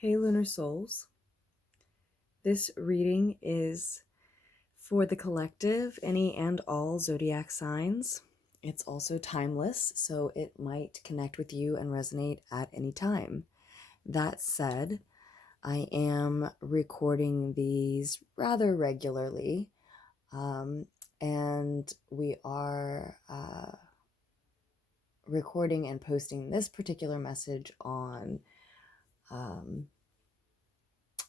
Hey Lunar Souls. This reading is for the collective, any and all zodiac signs. It's also timeless, so it might connect with you and resonate at any time. That said, I am recording these rather regularly, and we are recording and posting this particular message on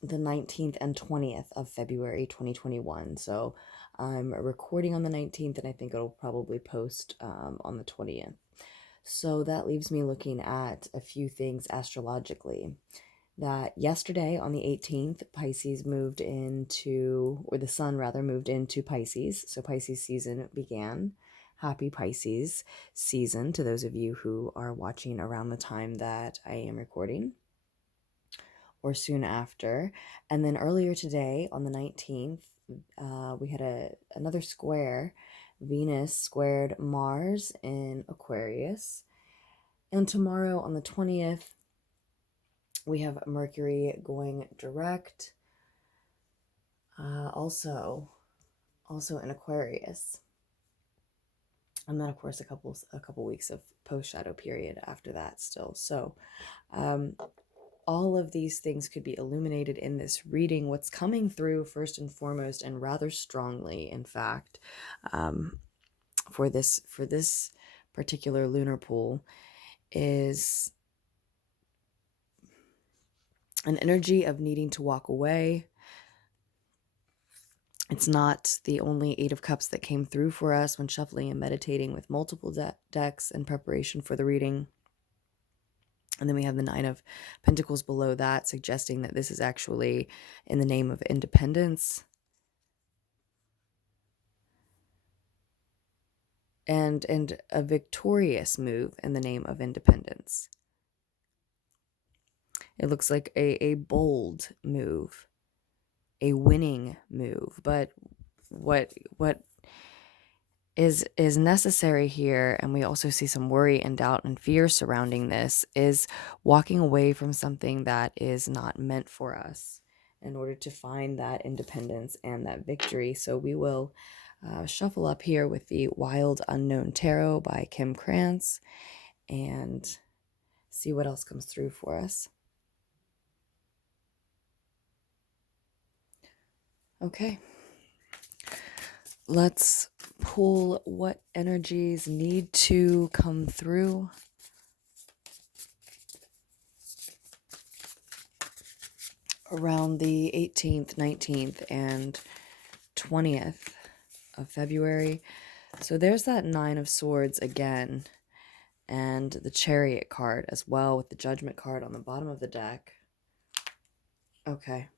the 19th and 20th of February 2021. So I'm recording on the 19th, and I think it'll probably post on the 20th. So that leaves me looking at a few things astrologically. That yesterday on the 18th, Pisces moved into, or the sun rather moved into Pisces. So Pisces season began. Happy Pisces season to those of you who are watching around the time that I am recording, or soon after. And then earlier today on the 19th, we had another square. Venus squared Mars in Aquarius. And tomorrow on the 20th, we have Mercury going direct, also in Aquarius. And then, of course, a couple weeks of post-shadow period after that still. So all of these things could be illuminated in this reading. What's coming through first and foremost, and rather strongly, in fact, for this particular lunar pool, is an energy of needing to walk away. It's not the only Eight of Cups that came through for us when shuffling and meditating with multiple decks in preparation for the reading. And then we have the Nine of Pentacles below that, suggesting that this is actually in the name of independence. And a victorious move in the name of independence. It looks like a bold move, a winning move. But what is necessary here, and we also see some worry and doubt and fear surrounding this, is walking away from something that is not meant for us in order to find that independence and that victory. So we will shuffle up here with the Wild Unknown Tarot by Kim Krans and see what else comes through for us. Okay. Let's pull what energies need to come through. Around the 18th, 19th, and 20th of February. So there's that Nine of Swords again, and the Chariot card as well, with the Judgment card on the bottom of the deck. Okay.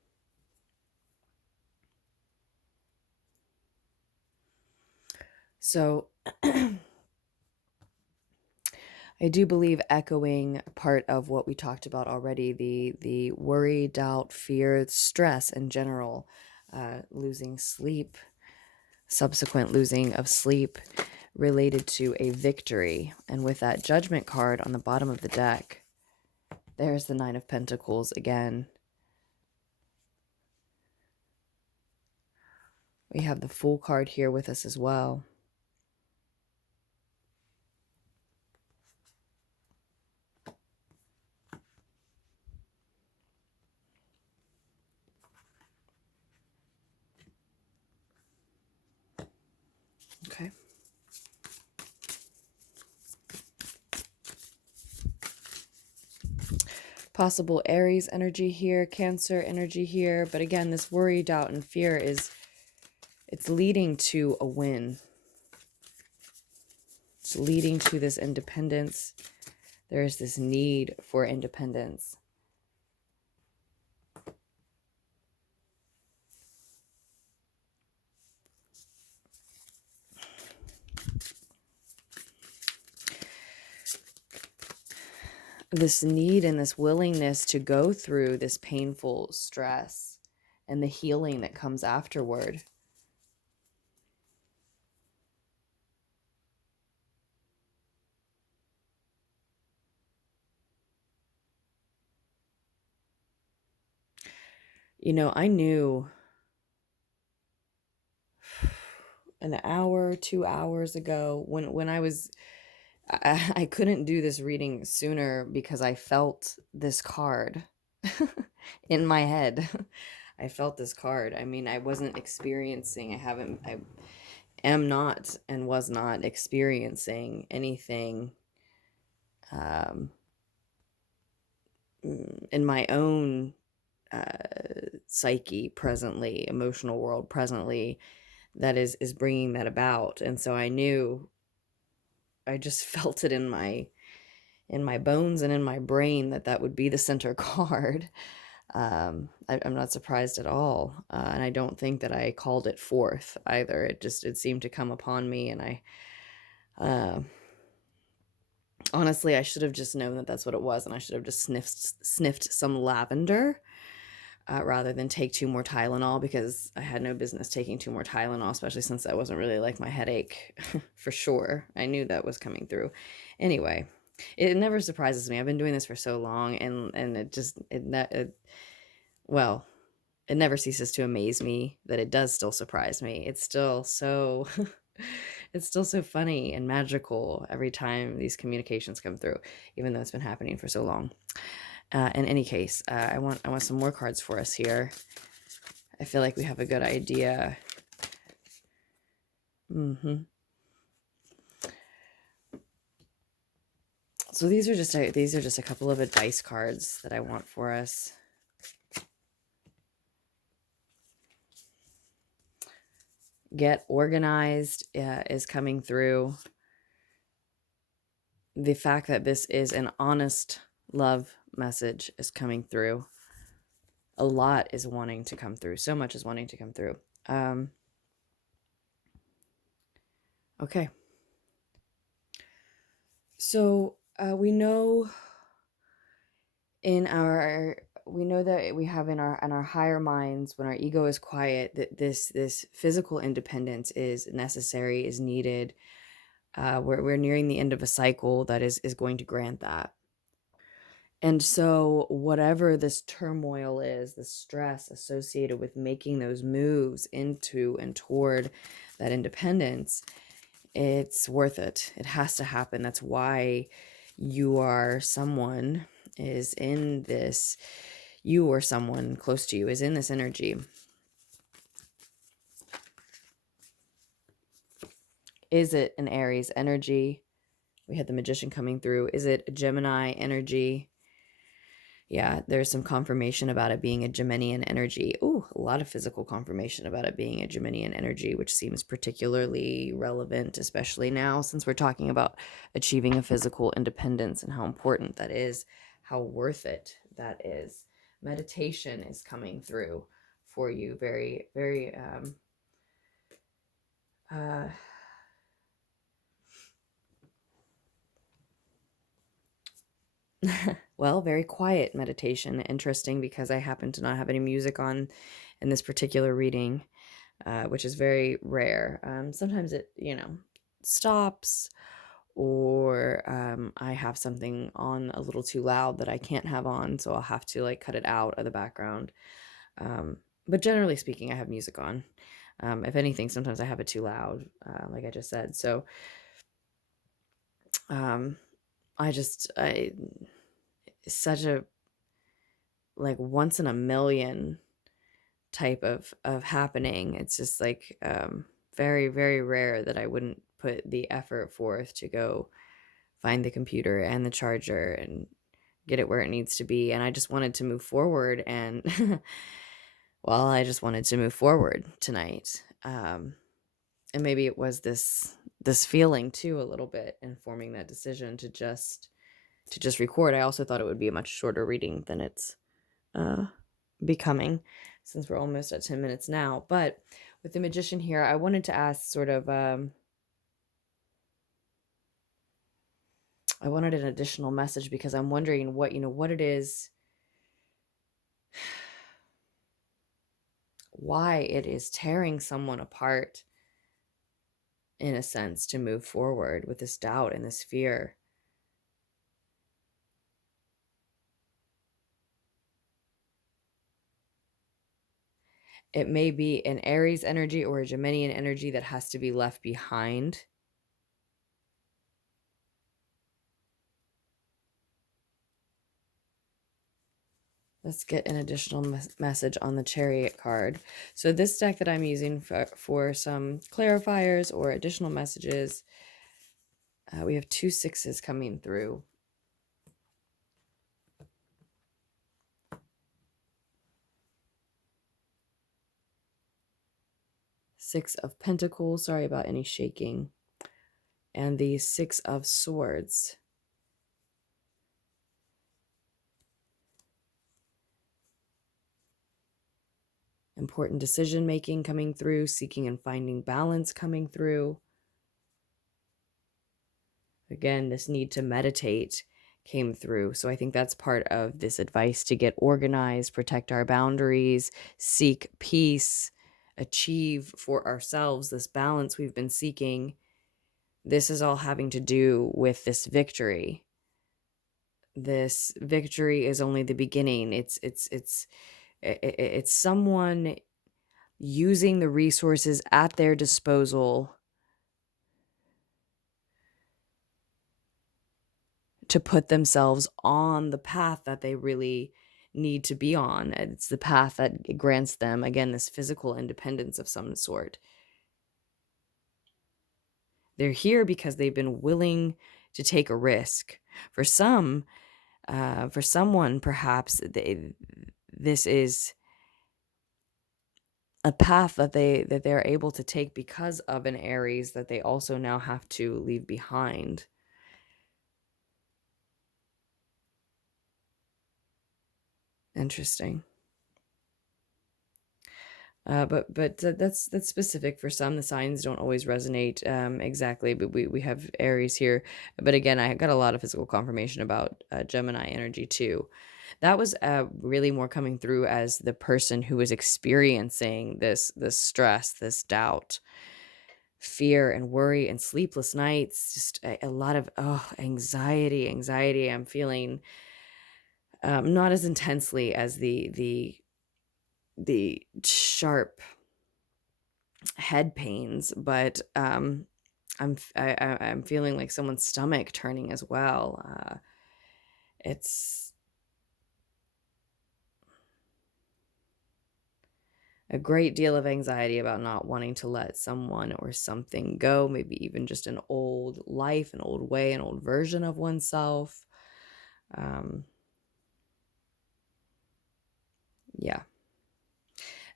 So I do believe echoing part of what we talked about already, the worry, doubt, fear, stress in general, losing sleep, subsequent losing of sleep related to a victory. And with that Judgment card on the bottom of the deck, there's the Nine of Pentacles again. We have the Fool card here with us as well. Okay. Possible Aries energy here, Cancer energy here. But again, this worry, doubt, and fear it's leading to a win. It's leading to this independence. There is this need for independence. This need and this willingness to go through this painful stress and the healing that comes afterward. I knew an hour, 2 hours ago when I couldn't do this reading sooner because I felt this card in my head. I felt this card. I mean, I wasn't experiencing, I am not and was not experiencing anything um, in my own psyche presently, emotional world presently, that is bringing that about. And so I knew, I just felt it in my bones and in my brain that would be the center card. I'm not surprised at all, and I don't think that I called it forth either. It seemed to come upon me, and I honestly, I should have just known that that's what it was, and I should have just sniffed some lavender rather than take 2 more Tylenol, because I had no business taking 2 more Tylenol, especially since that wasn't really like my headache for sure. I knew that was coming through. Anyway, it never surprises me. I've been doing this for so long, and well, it never ceases to amaze me that it does still surprise me. It's still so it's still so funny and magical every time these communications come through, even though it's been happening for so long. In any case, I want some more cards for us here. I feel like we have a good idea. So these are just a couple of advice cards that I want for us. Get organized is coming through. The fact that this is an honest love message is coming through. A lot is wanting to come through. So much is wanting to come through. Okay. So we know that we have in our higher minds, when our ego is quiet, that this physical independence is necessary, is needed. We're nearing the end of a cycle that is going to grant that. And so whatever this turmoil is, the stress associated with making those moves into and toward that independence, it's worth it. It has to happen. That's why someone or someone close to you is in this energy. Is it an Aries energy? We had the Magician coming through. Is it a Gemini energy? Yeah, there's some confirmation about it being a Geminian energy. Ooh, a lot of physical confirmation about it being a Geminian energy, which seems particularly relevant, especially now, since we're talking about achieving a physical independence and how important that is, how worth it that is. Meditation is coming through for you. Very, very, well, very quiet meditation. Interesting, because I happen to not have any music on in this particular reading, which is very rare. Sometimes it, stops, or I have something on a little too loud that I can't have on, so I'll have to like cut it out of the background. But generally speaking, I have music on. If anything, sometimes I have it too loud, like I just said. So such a like once in a million type of happening. It's just like very, very rare that I wouldn't put the effort forth to go find the computer and the charger and get it where it needs to be. And I just wanted to move forward, and well, I just wanted to move forward tonight. And maybe it was this feeling too, a little bit, informing that decision to just record. I also thought it would be a much shorter reading than it's becoming, since we're almost at 10 minutes now. But with the Magician here, I wanted to ask sort of I wanted an additional message, because I'm wondering what it is, why it is tearing someone apart, in a sense, to move forward with this doubt and this fear. It may be an Aries energy or a Geminian energy that has to be left behind. Let's get an additional message on the Chariot card. So this deck that I'm using for some clarifiers or additional messages, we have 2 6s coming through. Six of Pentacles, sorry about any shaking. And the 6 of Swords. Important decision making coming through, seeking and finding balance coming through. Again, this need to meditate came through. So I think that's part of this advice to get organized, protect our boundaries, seek peace, achieve for ourselves this balance we've been seeking. This is all having to do with this victory. This victory is only the beginning. It's someone using the resources at their disposal to put themselves on the path that they really need to be on. It's the path that grants them, again, this physical independence of some sort. They're here because they've been willing to take a risk. For some, for someone, perhaps this is a path that they're able to take because of an Aries that they also now have to leave behind. Interesting. But that's specific for some. The signs don't always resonate exactly, but we have Aries here. But again, I got a lot of physical confirmation about Gemini energy too. That was really more coming through as the person who was experiencing this stress, this doubt, fear and worry and sleepless nights, just a lot of anxiety. I'm feeling not as intensely as the sharp head pains, but I'm feeling like someone's stomach turning as well. It's a great deal of anxiety about not wanting to let someone or something go, maybe even just an old life, an old way, an old version of oneself. Yeah.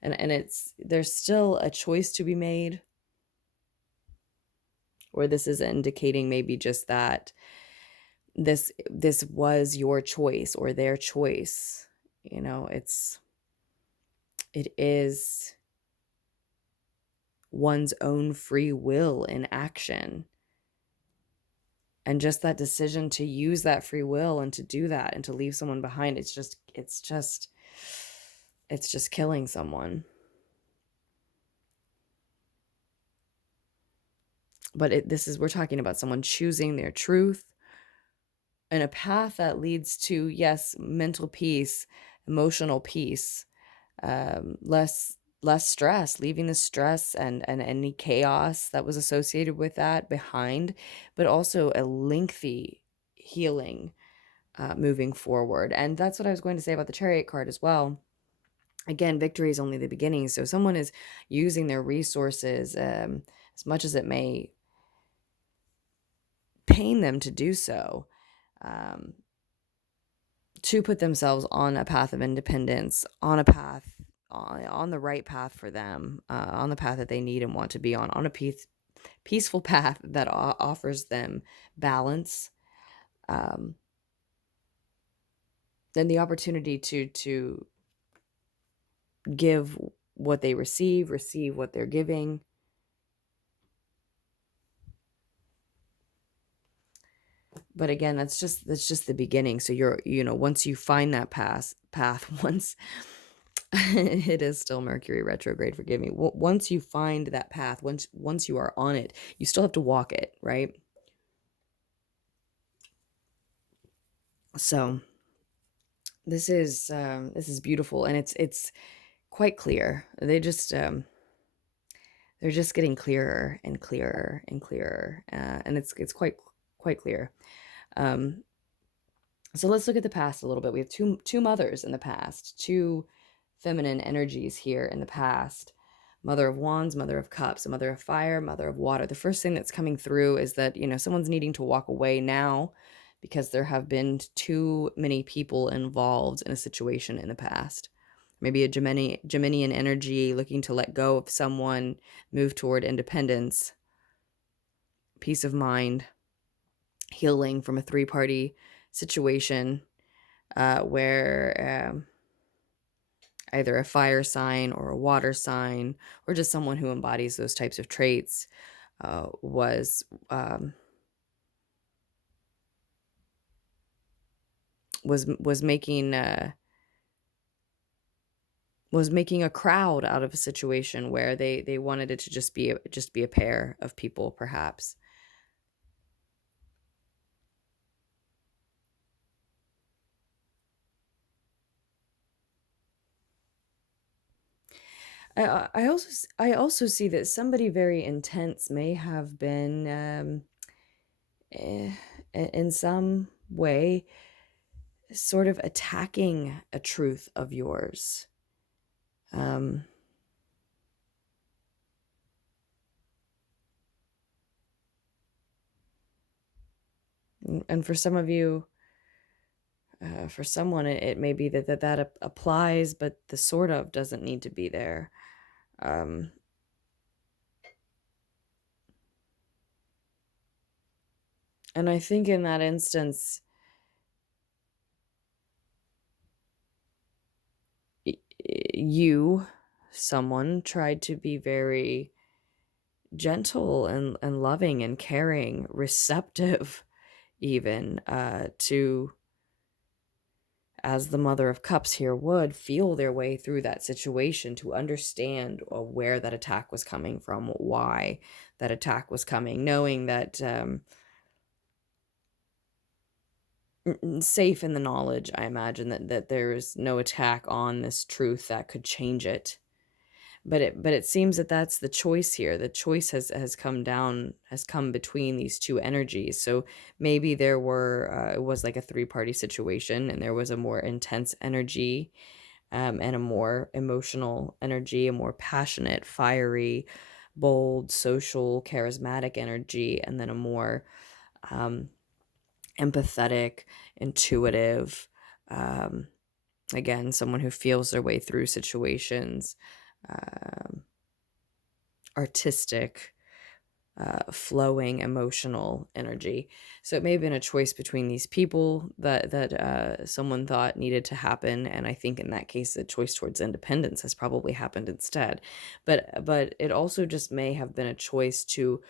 And there's still a choice to be made, or this is indicating maybe just that this was your choice or their choice. You know, it is one's own free will in action. And just that decision to use that free will and to do that and to leave someone behind, it's just killing someone. But we're talking about someone choosing their truth and a path that leads to, yes, mental peace, emotional peace, less stress, leaving the stress and any chaos that was associated with that behind, but also a lengthy healing moving forward. And that's what I was going to say about the Chariot card as well. Again, victory is only the beginning. So someone is using their resources, as much as it may pain them to do so, to put themselves on a path of independence, on a path, on the right path for them, on the path that they need and want to be on a peaceful path that offers them balance, and the opportunity to give what they receive what they're giving. But again, that's just the beginning. So once you find that path, once it is still Mercury retrograde, forgive me. Once you find that path, once you are on it, you still have to walk it, right? So this is beautiful, and it's quite clear. They're just getting clearer and clearer and clearer, and it's quite clear. So let's look at the past a little bit. We have two mothers in the past, two feminine energies here in the past. Mother of Wands, Mother of Cups, a Mother of Fire, Mother of Water. The first thing that's coming through is that, someone's needing to walk away now because there have been too many people involved in a situation in the past. Maybe a Geminian energy looking to let go of someone, move toward independence, peace of mind, healing from a three-party situation where either a fire sign or a water sign or just someone who embodies those types of traits was making a crowd out of a situation where they wanted it to just be a pair of people, perhaps. I also see that somebody very intense may have been in some way sort of attacking a truth of yours. And for some of you, for someone, it may be that applies, but the sort of doesn't need to be there. And I think in that instance, someone tried to be very gentle and loving and caring, receptive, even to, as the Mother of Cups here would, feel their way through that situation to understand where that attack was coming from, why that attack was coming, knowing that safe in the knowledge, I imagine, that there's no attack on this truth that could change it. But it seems that that's the choice here. The choice has come between these two energies. So maybe there were it was like a three-party situation, and there was a more intense energy, and a more emotional energy, a more passionate, fiery, bold, social, charismatic energy, and then a more empathetic, intuitive, again, someone who feels their way through situations, artistic, flowing, emotional energy. So it may have been a choice between these people that someone thought needed to happen, and I think in that case, the choice towards independence has probably happened instead. But it also just may have been a choice to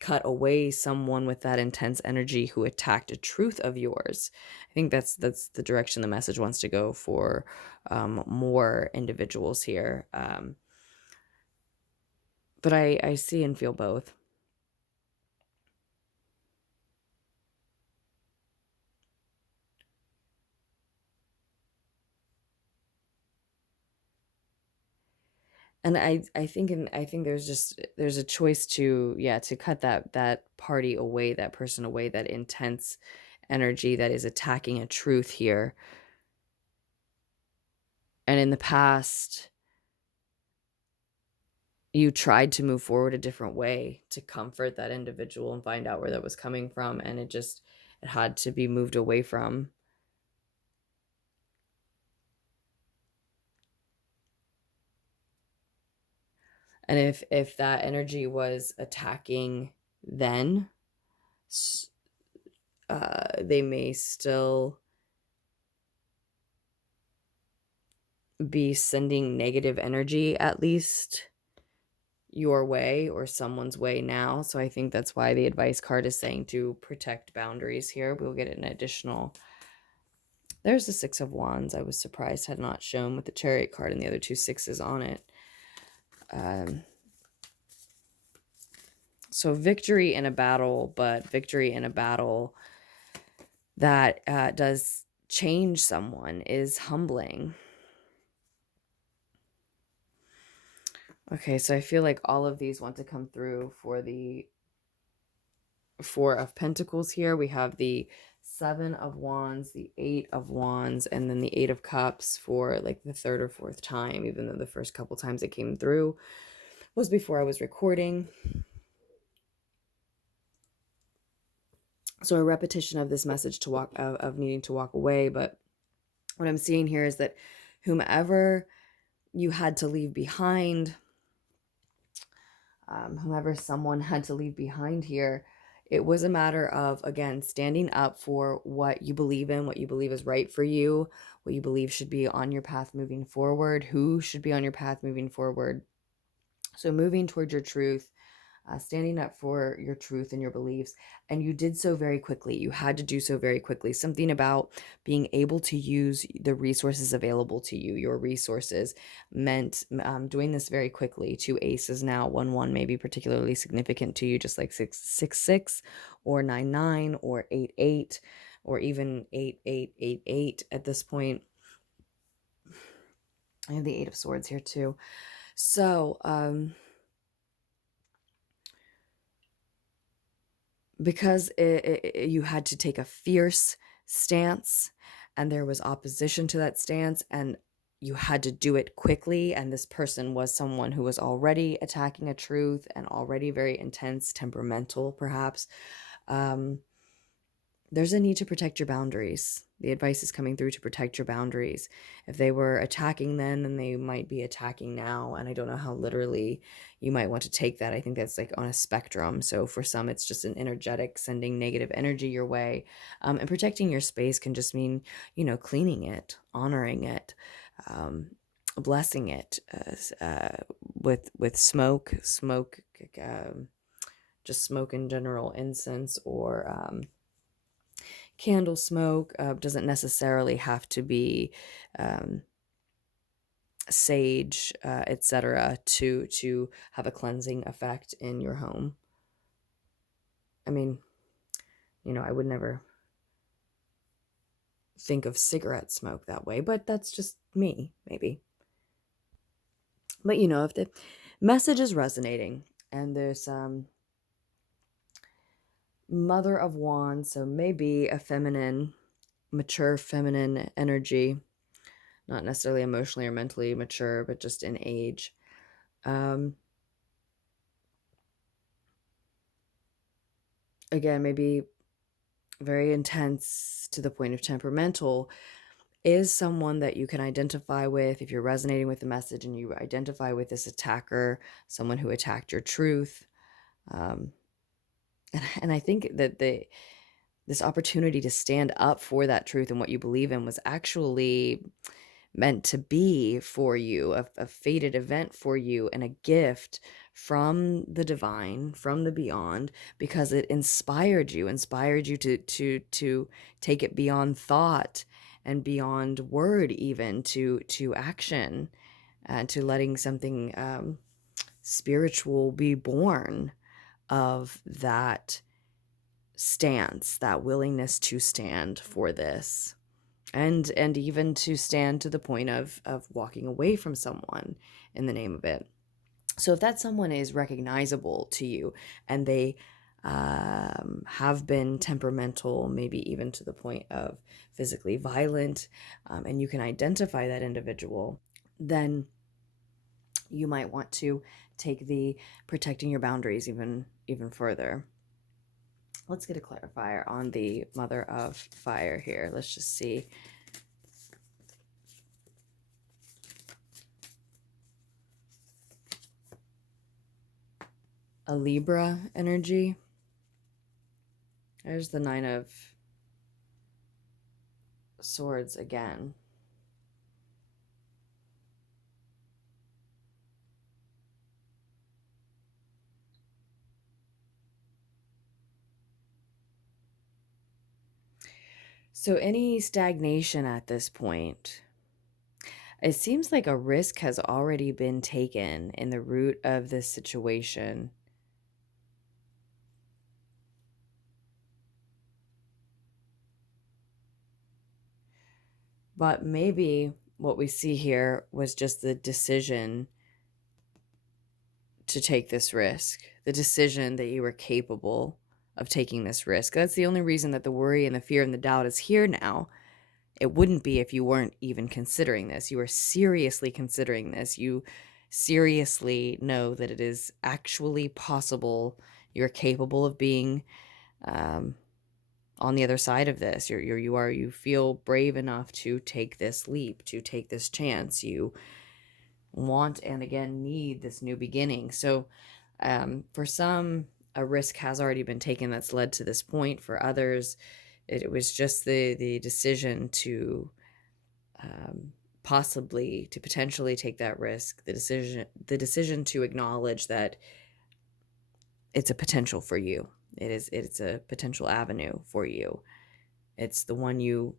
cut away someone with that intense energy who attacked a truth of yours. I think that's the direction the message wants to go for more individuals here. But I see and feel both. And I think there's a choice to cut that party away, that person away, that intense energy that is attacking a truth here. And in the past, you tried to move forward a different way to comfort that individual and find out where that was coming from, and it had to be moved away from. And if that energy was attacking then, they may still be sending negative energy, at least your way or someone's way now. So I think that's why the advice card is saying to protect boundaries here. We'll get an additional. There's the Six of Wands. I was surprised had not shown with the Chariot card and the other two sixes on it. So victory in a battle, but victory in a battle that does change someone is humbling. Okay, so I feel like all of these want to come through for the Four of Pentacles here. We have the Seven of Wands, the Eight of Wands, and then the Eight of Cups for like the third or fourth time, even though the first couple times it came through was before I was recording. So a repetition of this message to walk of needing to walk away. But what I'm seeing here is that whomever you had to leave behind, whomever someone had to leave behind here, it was a matter of, again, standing up for what you believe in, what you believe is right for you, what you believe should be on your path moving forward, who should be on your path moving forward. So moving towards your truth, standing up for your truth and your beliefs. And you did so very quickly. You had to do so very quickly. Something about being able to use the resources available to you, your resources, meant doing this very quickly. Two aces now, 1-1 may be particularly significant to you, just like 6-6 or 9-9 or 8-8 or even 8-8-8-8 at this point. I have the Eight of Swords here too. So, because you had to take a fierce stance and there was opposition to that stance and you had to do it quickly, and this person was someone who was already attacking a truth and already very intense, temperamental perhaps, there's a need to protect your boundaries. The advice is coming through to protect your boundaries. If they were attacking then they might be attacking now. And I don't know how literally you might want to take that. I think that's like on a spectrum. So for some, it's just an energetic sending negative energy your way. And protecting your space can just mean, cleaning it, honoring it, blessing it with smoke, just smoke in general, incense, or candle smoke. Doesn't necessarily have to be sage, etc., to have a cleansing effect in your home. I mean, I would never think of cigarette smoke that way, but that's just me, maybe. But if the message is resonating and there's Mother of Wands, so maybe a feminine, mature feminine energy, not necessarily emotionally or mentally mature, but just in age. Again, maybe very intense to the point of temperamental, is someone that you can identify with if you're resonating with the message and you identify with this attacker, someone who attacked your truth. And I think that this opportunity to stand up for that truth and what you believe in was actually meant to be for you, a fated event for you, and a gift from the divine, from the beyond, because it inspired you to take it beyond thought and beyond word, even to action, and to letting something spiritual be born of that stance, that willingness to stand for this, and even to stand to the point of walking away from someone in the name of it. So if that someone is recognizable to you and they have been temperamental, maybe even to the point of physically violent, and you can identify that individual, then you might want to take the protecting your boundaries even further. Let's get a clarifier on the Mother of Fire here. Let's just see. A Libra energy. There's the Nine of Swords again. So any stagnation at this point, it seems like a risk has already been taken in the root of this situation. But maybe what we see here was just the decision to take this risk, the decision that you were capable of taking this risk. That's the only reason that the worry and the fear and the doubt is here now. It wouldn't be if you weren't even considering this. You are seriously considering this. You seriously know that it is actually possible. You're capable of being on the other side of this. You feel brave enough to take this leap, to take this chance. You want and again need this new beginning. So for some, a risk has already been taken that's led to this point. For others, it was just the decision to potentially take that risk, the decision to acknowledge that it's a potential for you. It's a potential avenue for you. It's the one you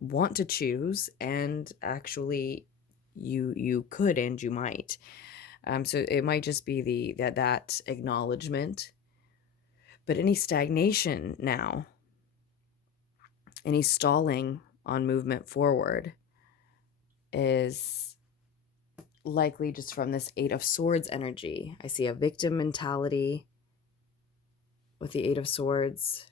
want to choose, and actually you could and you might. So it might just be that acknowledgement. But any stagnation now, any stalling on movement forward, is likely just from this Eight of Swords energy. I see a victim mentality with the Eight of Swords.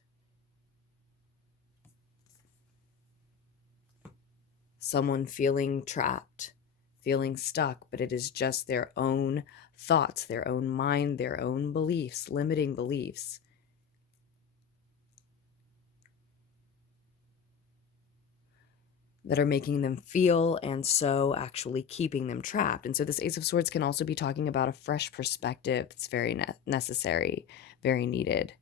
Someone feeling trapped, feeling stuck, but it is just their own thoughts, their own mind, their own beliefs, limiting beliefs. That are making them feel and so actually keeping them trapped. And so this Ace of Swords can also be talking about a fresh perspective. It's very necessary, very needed.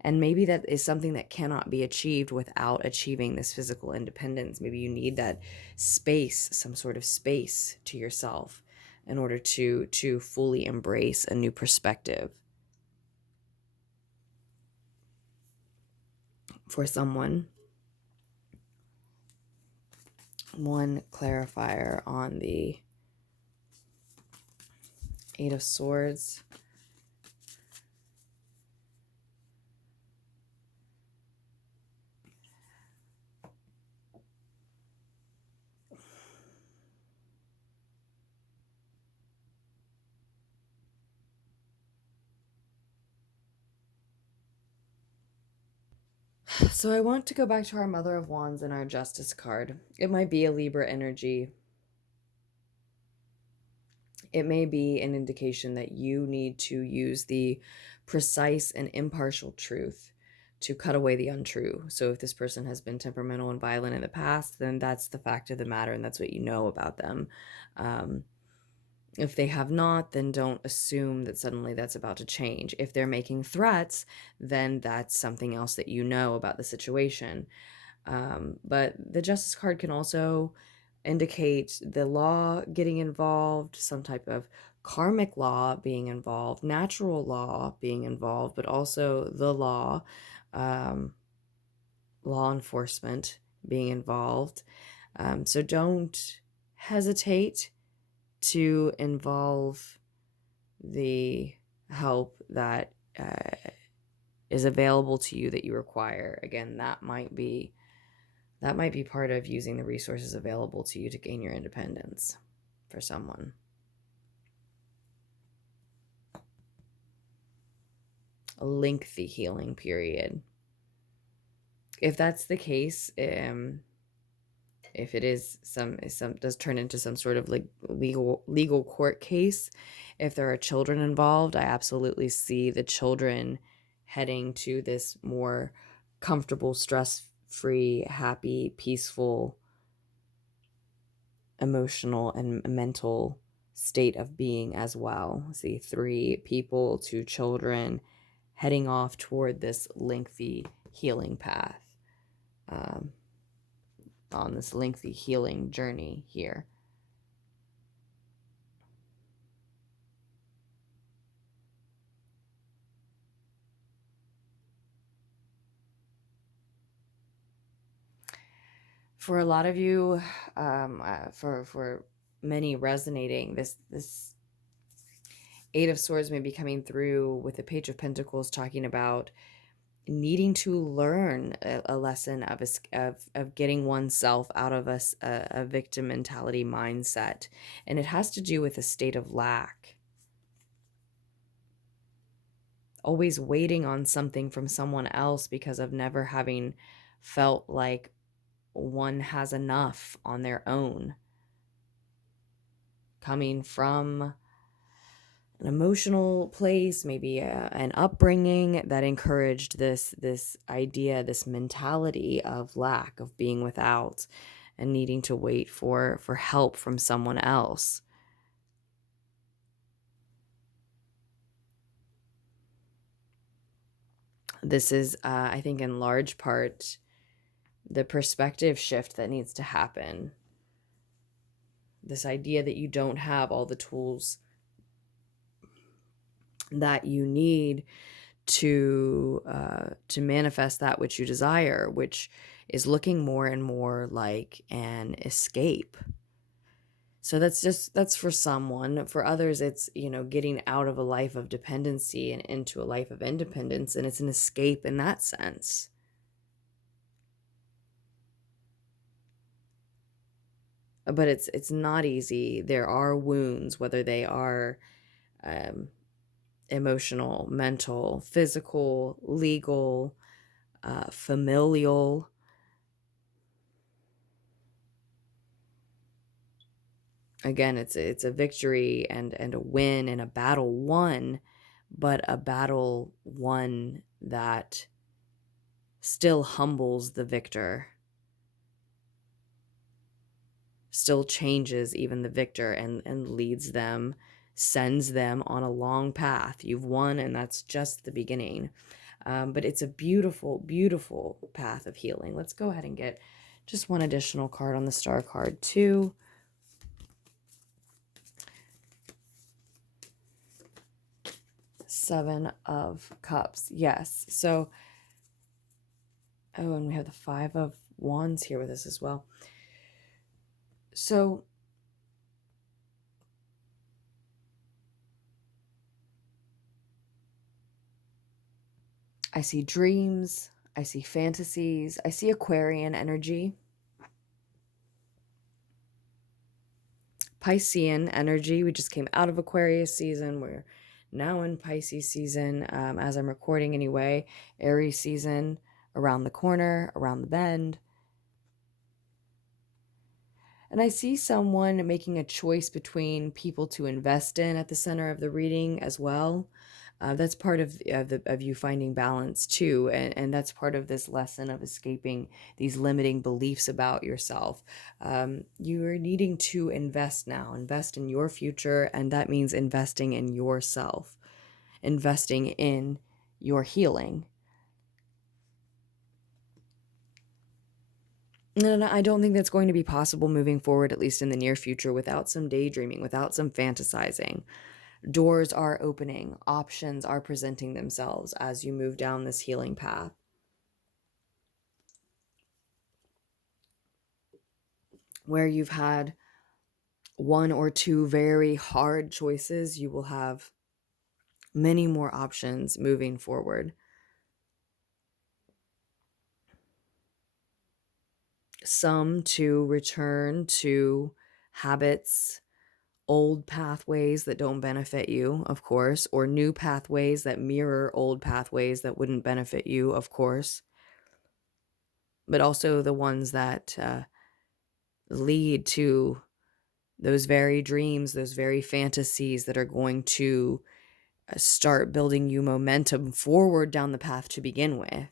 And maybe that is something that cannot be achieved without achieving this physical independence. Maybe you need that space, some sort of space to yourself in order to fully embrace a new perspective. For someone, one clarifier on the Eight of Swords. So I want to go back to our Mother of Wands and our Justice card. It might be a Libra energy. It may be an indication that you need to use the precise and impartial truth to cut away the untrue. So if this person has been temperamental and violent in the past, then that's the fact of the matter, and that's what you know about them. If they have not, then don't assume that suddenly that's about to change. If they're making threats, then that's something else that you know about the situation. But the Justice card can also indicate the law getting involved, some type of karmic law being involved, natural law being involved, but also the law, law enforcement being involved. So don't hesitate to involve the help that is available to you that you require. Again, that might be part of using the resources available to you to gain your independence for someone. A lengthy healing period. If that's the case, if it is does turn into some sort of like legal court case, if there are children involved, I absolutely see the children heading to this more comfortable, stress-free, happy, peaceful, emotional and mental state of being as well. See 3 people, 2 children heading off toward this lengthy healing path. On this lengthy healing journey here. For a lot of you, for many resonating, this Eight of Swords may be coming through with the Page of Pentacles, talking about needing to learn a lesson of getting oneself out of a victim mentality mindset. And it has to do with a state of lack. always waiting on something from someone else because of never having felt like one has enough on their own. Coming from an emotional place, maybe an upbringing that encouraged this idea, this mentality of lack, of being without, and needing to wait for help from someone else. This is, I think, in large part, the perspective shift that needs to happen. This idea that you don't have all the tools that you need to manifest that which you desire, which is looking more and more like an escape. So that's for someone. For others, it's, getting out of a life of dependency and into a life of independence, and it's an escape in that sense. But it's not easy. There are wounds, whether they are emotional, mental, physical, legal, familial. Again, it's a victory and a win and a battle won, but a battle won that still humbles the victor, still changes even the victor, and leads them, sends them on a long path. You've won, and that's just the beginning. But it's a beautiful, beautiful path of healing. Let's go ahead and get just one additional card on the star card too. Seven of Cups. Yes. So, and we have the Five of Wands here with us as well. So, I see dreams, I see fantasies, I see Aquarian energy, Piscean energy. We just came out of Aquarius season. We're now in Pisces season, as I'm recording anyway. Aries season around the corner, around the bend. And I see someone making a choice between people to invest in at the center of the reading as well. That's part of you finding balance too, and that's part of this lesson of escaping these limiting beliefs about yourself. You are needing to invest now, invest in your future, and that means investing in yourself, investing in your healing. And I don't think that's going to be possible moving forward, at least in the near future, without some daydreaming, without some fantasizing. Doors are opening, options are presenting themselves as you move down this healing path. Where you've had one or two very hard choices, you will have many more options moving forward. Some to return to habits, old pathways that don't benefit you, of course, or new pathways that mirror old pathways that wouldn't benefit you, of course, but also the ones that lead to those very dreams, those very fantasies that are going to start building you momentum forward down the path to begin with,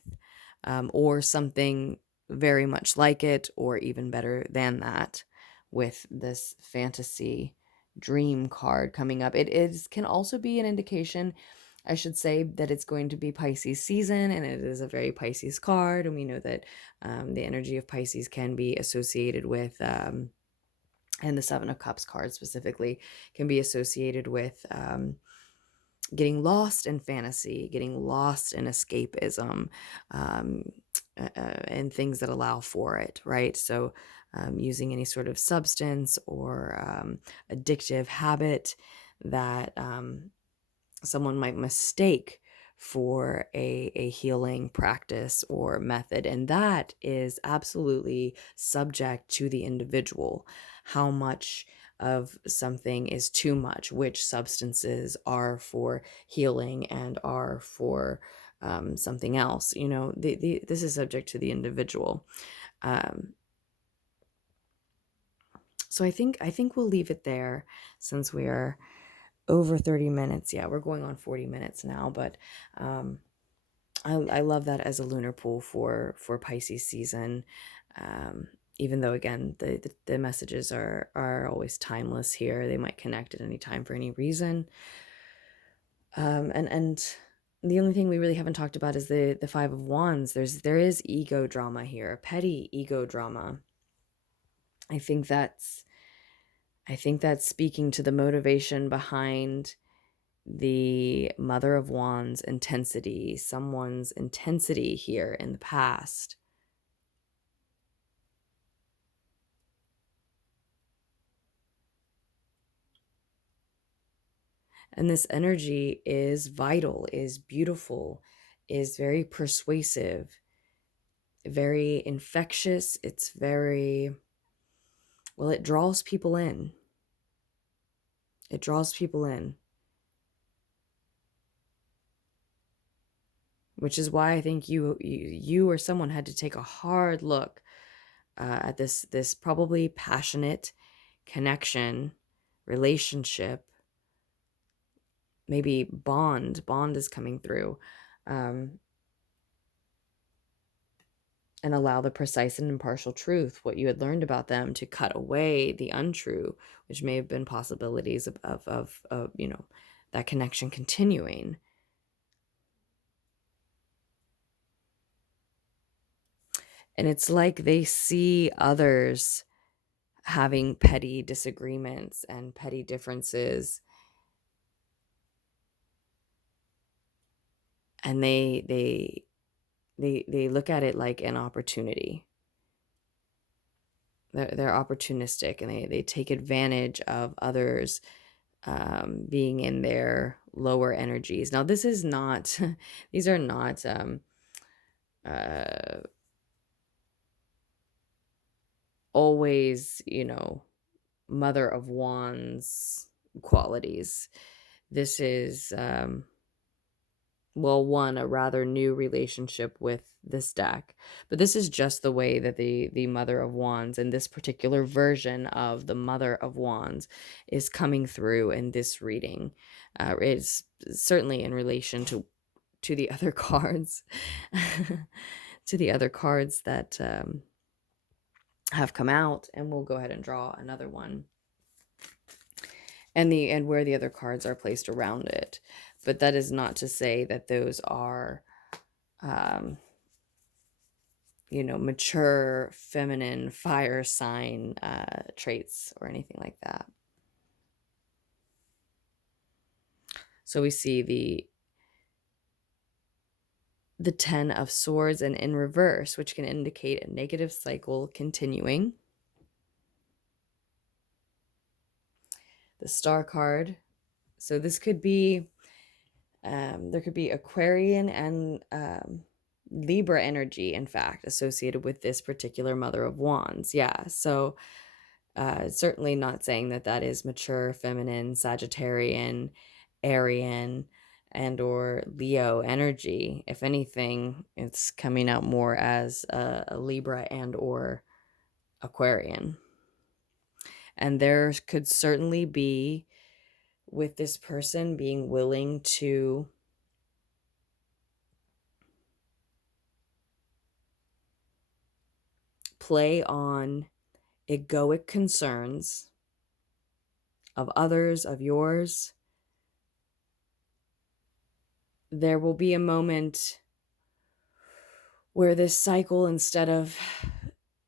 or something very much like it, or even better than that, with this fantasy dream card coming up. It can also be an indication, I should say, that it's going to be Pisces season, and it is a very Pisces card, and we know that the energy of Pisces can be associated with, and the Seven of Cups card specifically can be associated with getting lost in fantasy, getting lost in escapism, and things that allow for it, right? So using any sort of substance or addictive habit that someone might mistake for a healing practice or method. And that is absolutely subject to the individual. How much of something is too much, which substances are for healing and are for something else. This is subject to the individual. So I think we'll leave it there, since we are over 30 minutes. Yeah, we're going on 40 minutes now, but I love that as a lunar pool for Pisces season. Even though, again, the messages are always timeless here. They might connect at any time for any reason. And the only thing we really haven't talked about is the Five of Wands. There is ego drama here, petty ego drama. I think that's speaking to the motivation behind the Mother of Wands intensity, someone's intensity here in the past. And this energy is vital, is beautiful, is very persuasive, very infectious. It's very, well, it draws people in. It draws people in. Which is why I think you or someone had to take a hard look at this probably passionate connection, relationship, maybe bond is coming through, and allow the precise and impartial truth, what you had learned about them, to cut away the untrue, which may have been possibilities of that connection continuing. And it's like they see others having petty disagreements and petty differences, and they look at it like an opportunity. They're opportunistic, and they take advantage of others being in their lower energies. Now, this is not these are not always, Mother of Wands qualities. This is one, a rather new relationship with this deck, but this is just the way that the Mother of Wands, and this particular version of the Mother of Wands, is coming through in this reading. It's certainly in relation to the other cards, to the other cards that have come out, and we'll go ahead and draw another one, and where the other cards are placed around it. But that is not to say that those are mature feminine fire sign traits or anything like that. So we see the Ten of Swords, and in reverse, which can indicate a negative cycle continuing. The Star card. So this could be, there could be Aquarian and Libra energy, in fact, associated with this particular Mother of Wands. Yeah, so certainly not saying that is mature, feminine, Sagittarian, Arian, and or Leo energy. If anything, it's coming out more as a Libra and or Aquarian. And there could certainly be, with this person, being willing to play on egoic concerns of others, of yours. There will be a moment where this cycle, instead of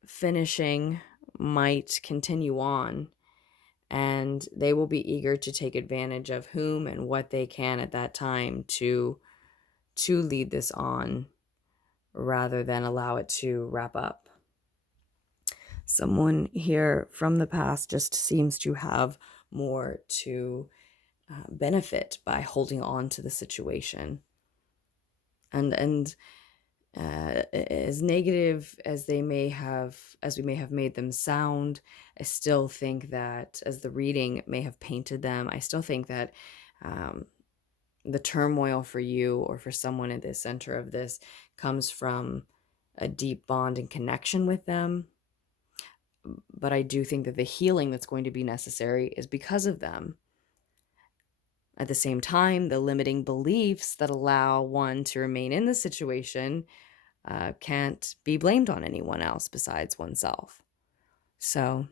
finishing, might continue on, and they will be eager to take advantage of whom and what they can at that time to lead this on, rather than allow it to wrap up. Someone here from the past just seems to have more to benefit by holding on to the situation. And as negative as we may have made them sound, I still think that, as the reading may have painted them, I still think that the turmoil for you or for someone at the center of this comes from a deep bond and connection with them. But I do think that the healing that's going to be necessary is because of them. At the same time, the limiting beliefs that allow one to remain in the situation can't be blamed on anyone else besides oneself. So,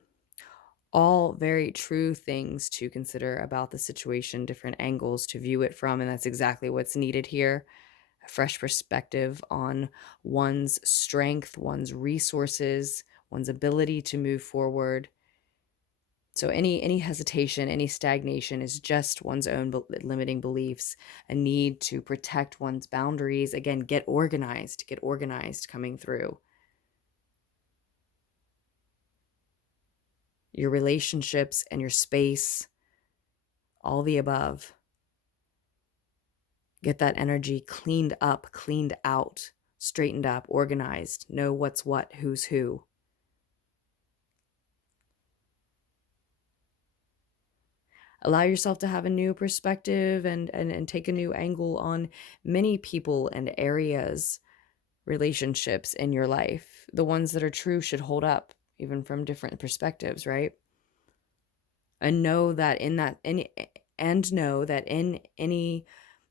all very true things to consider about the situation, different angles to view it from, and that's exactly what's needed here. A fresh perspective on one's strength, one's resources, one's ability to move forward. So any hesitation, any stagnation is just one's own limiting beliefs, a need to protect one's boundaries. Again, get organized coming through. Your relationships and your space, all the above. Get that energy cleaned up, cleaned out, straightened up, organized, know what's what, who's who. Allow yourself to have a new perspective and take a new angle on many people and areas, relationships in your life. The ones that are true should hold up, even from different perspectives, right? And know that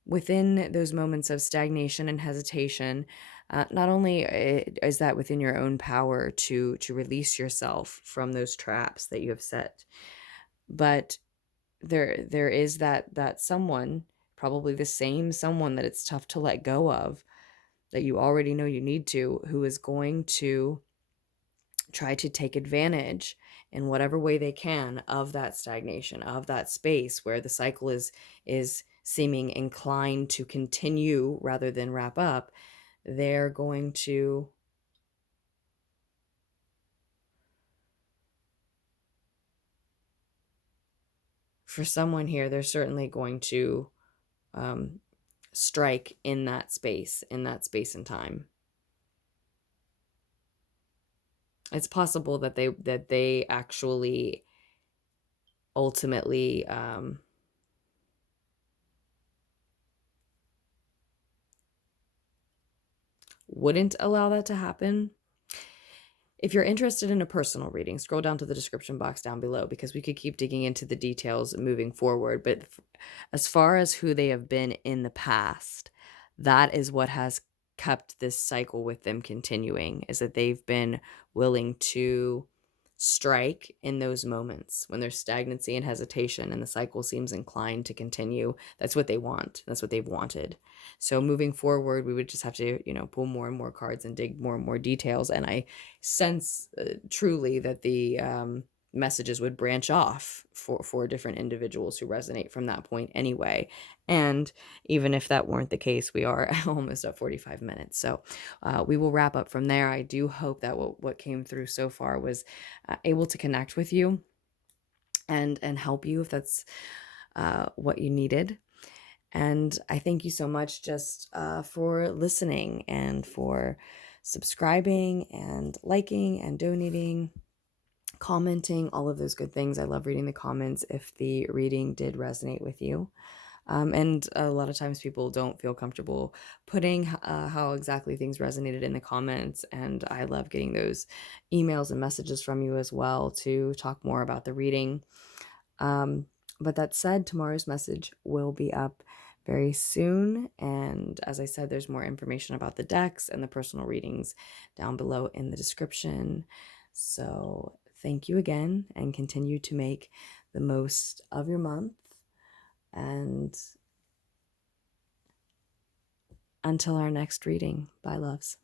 within those moments of stagnation and hesitation, not only is that within your own power to release yourself from those traps that you have set, but there is that someone, probably the same someone that it's tough to let go of, that you already know you need to, who is going to try to take advantage in whatever way they can of that stagnation, of that space where the cycle is seeming inclined to continue rather than wrap up. They're going to for someone here, they're certainly going to strike in that space and time. It's possible that they actually ultimately wouldn't allow that to happen. If you're interested in a personal reading, scroll down to the description box down below, because we could keep digging into the details moving forward. But as far as who they have been in the past, that is what has kept this cycle with them continuing, is that they've been willing to strike in those moments when there's stagnancy and hesitation and the cycle seems inclined to continue. That's what they want. That's what they've wanted. So moving forward, we would just have to, pull more and more cards and dig more and more details. And I sense truly that the messages would branch off for different individuals who resonate from that point anyway. And even if that weren't the case, we are almost at 45 minutes. So we will wrap up from there. I do hope that what came through so far was able to connect with you and help you if that's what you needed. And I thank you so much just for listening and for subscribing and liking and donating, commenting, all of those good things. I love reading the comments if the reading did resonate with you. And a lot of times people don't feel comfortable putting how exactly things resonated in the comments. And I love getting those emails and messages from you as well to talk more about the reading. But that said, tomorrow's message will be up very soon. And as I said, there's more information about the decks and the personal readings down below in the description. So thank you again, and continue to make the most of your month. And until our next reading, bye, loves.